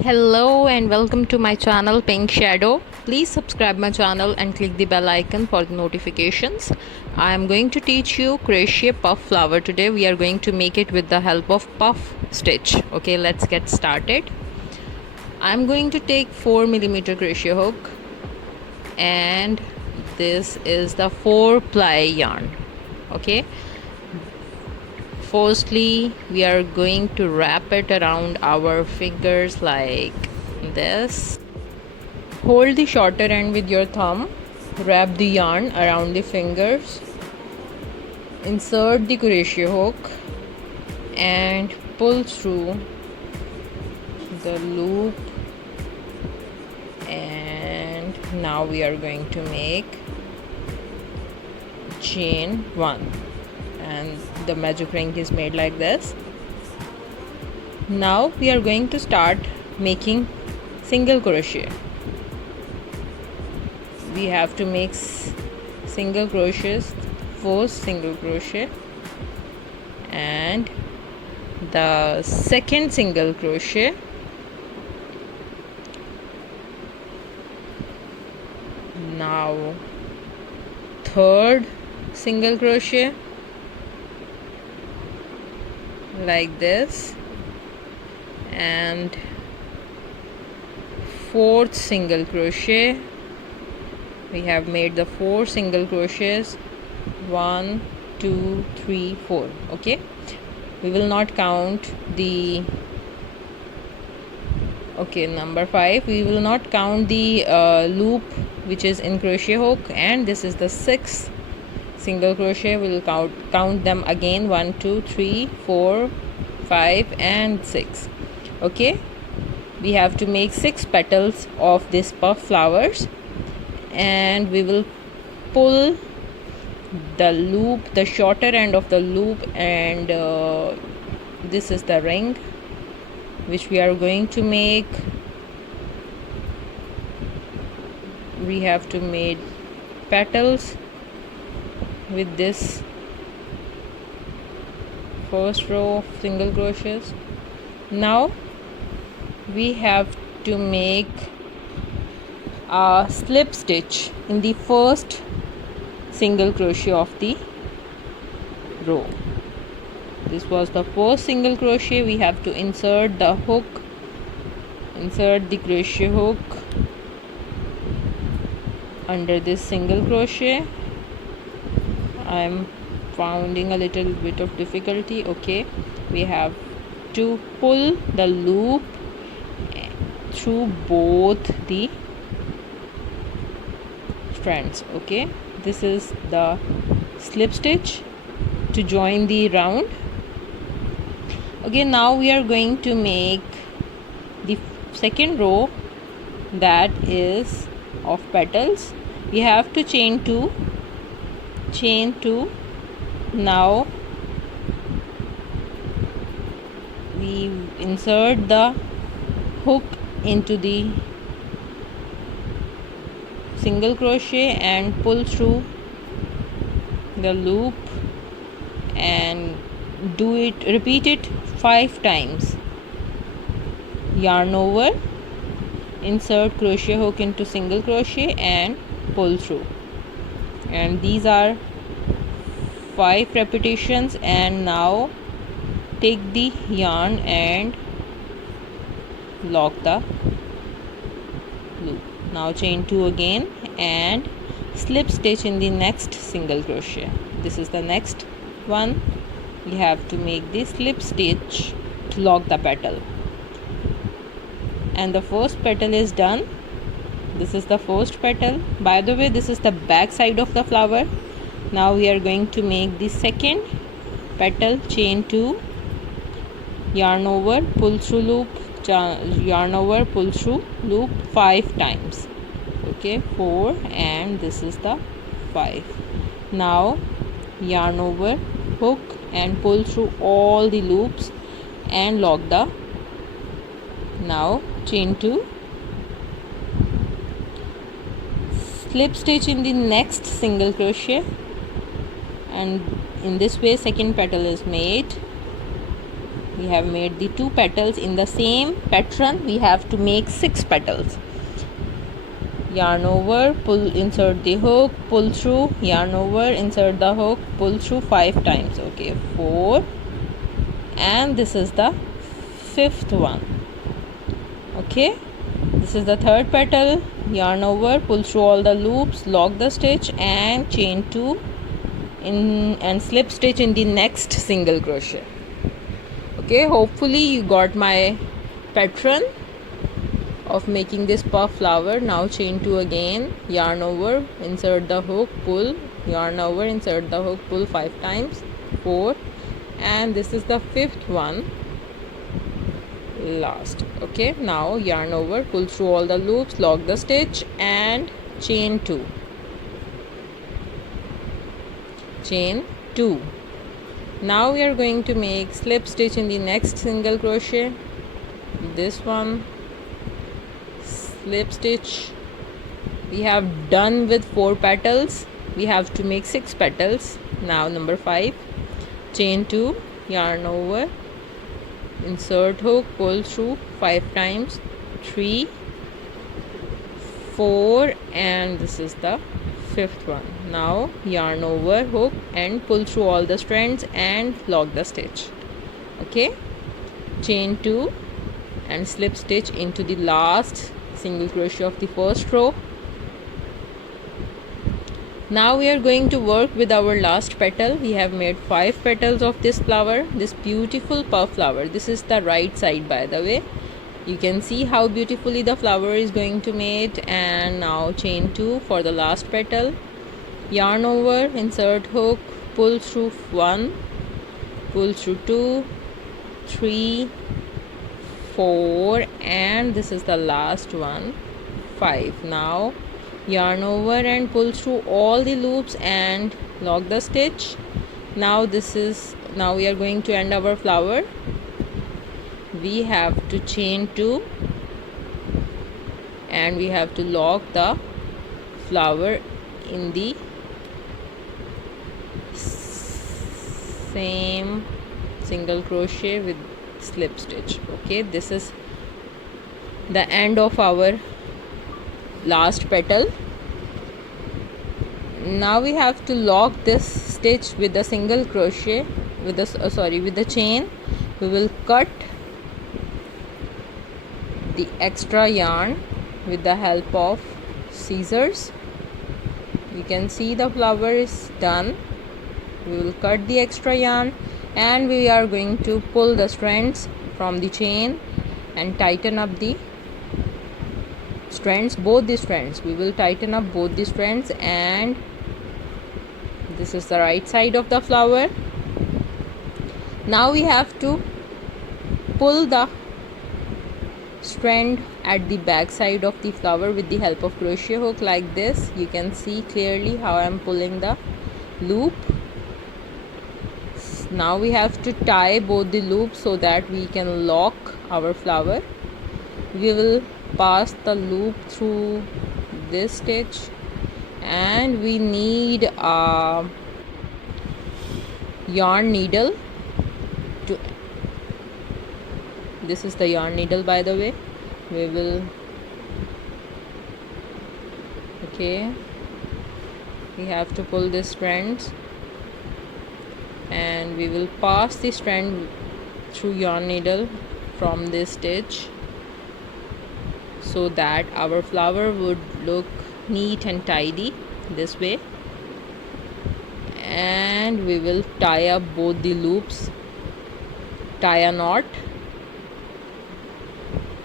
Hello and welcome to my channel Pink Shadow. Please subscribe my channel and click the bell icon for the notifications. I am going to teach you crochet puff flower today. We are going to make it with the help of puff stitch. Okay, let's get started. I am going to take 4mm crochet hook and this is the 4-ply yarn. Okay, firstly we are going to wrap it around our fingers like this. Hold the shorter end with your thumb, wrap the yarn around the fingers, insert the crochet hook and pull through the loop, and now we are going to make chain 1 and the magic ring is made like this. Now we are going to start making single crochet. We have to make single crochets, first single crochet and the second single crochet, now third single crochet like this, and fourth single crochet. We have made the 4 single crochets, 1 2 3 4. Okay, we will not count the number 5. We will not count the loop which is in crochet hook, and this is the 6th single crochet. We will count them again, 1 2 3 4 5 and 6. Okay, we have to make 6 petals of this puff flowers, and we will pull the loop, the shorter end of the loop, and this is the ring which we are going to make. We have to make petals with this first row of single crochets. Now we have to make a slip stitch in the first single crochet of the row. This was the first single crochet. We have to insert the hook, insert the crochet hook under this single crochet. I am finding a little bit of difficulty. Okay, we have to pull the loop through both the strands. Okay, this is the slip stitch to join the round. Okay, now we are going to make the second row, that is of petals. We have to chain 2. Now we insert the hook into the single crochet and pull through the loop, and repeat it 5 times. Yarn over, insert crochet hook into single crochet and pull through, and these are 5 repetitions. And now take the yarn and lock the loop. Now chain 2 again and slip stitch in the next single crochet. This is the next one. We have to make the slip stitch to lock the petal, and the first petal is done. This is the first petal. By the way, this is the back side of the flower. Now we are going to make the second petal. Chain 2, yarn over, pull through loop, yarn over, pull through loop 5 times. Okay, 4, and this is the 5. Now yarn over, hook and pull through all the loops and lock the. Now chain 2, slip stitch in the next single crochet, and in this way second petal is made. We have made the 2 petals. In the same pattern we have to make 6 petals. Yarn over, pull, insert the hook, pull through, yarn over, insert the hook, pull through 5 times. Okay, 4, and this is the 5th one. Okay, this is the 3rd petal. Yarn over, pull through all the loops, lock the stitch and chain 2 in and slip stitch in the next single crochet. Okay, hopefully you got my pattern of making this puff flower. Now chain 2 again, yarn over, insert the hook, pull, yarn over, insert the hook, pull 5 times, 4, and this is the 5th one, last. Okay, now yarn over, pull through all the loops, lock the stitch and chain 2, chain 2. Now we are going to make slip stitch in the next single crochet, this one, slip stitch. We have done with 4 petals. We have to make 6 petals. Now number 5, chain 2, yarn over, insert hook, pull through 5 times, 3, 4, and this is the 5th one. Now yarn over, hook and pull through all the strands and lock the stitch. Okay, chain 2 and slip stitch into the last single crochet of the first row. Now we are going to work with our last petal. We have made 5 petals of this flower, this beautiful puff flower. This is the right side, by the way. You can see how beautifully the flower is going to made. And now chain 2 for the last petal, yarn over, insert hook, pull through 1, pull through 2, 3, 4, and this is the last one, 5. Now yarn over and pull through all the loops and lock the stitch. Now we are going to end our flower. We have to chain 2 and we have to lock the flower in the same single crochet with slip stitch. Okay, this is the end of our last petal. Now we have to lock this stitch with the single crochet with the chain. We will cut the extra yarn with the help of scissors. You can see the flower is done. We will cut the extra yarn and we are going to pull the strands from the chain and tighten up the strands, both the strands. We will tighten up both the strands, and this is the right side of the flower. Now we have to pull the strand at the back side of the flower with the help of crochet hook like this. You can see clearly how I am pulling the loop. Now we have to tie both the loops so that we can lock our flower. We will pass the loop through this stitch and we need a yarn needle to, this is the yarn needle, by the way. We will, okay, we have to pull this strand and we will pass the strand through yarn needle from this stitch so that our flower would look neat and tidy this way. And we will tie up both the loops, tie a knot,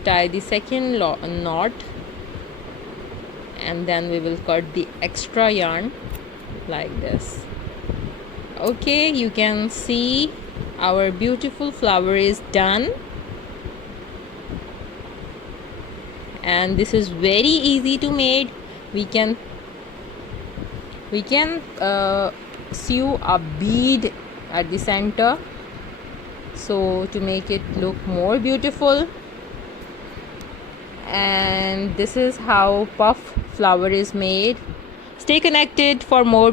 tie the second knot, and then we will cut the extra yarn like this. Okay, you can see our beautiful flower is done, and this is very easy to make. We can sew a bead at the center so to make it look more beautiful. And this is how puff flower is made. Stay connected for more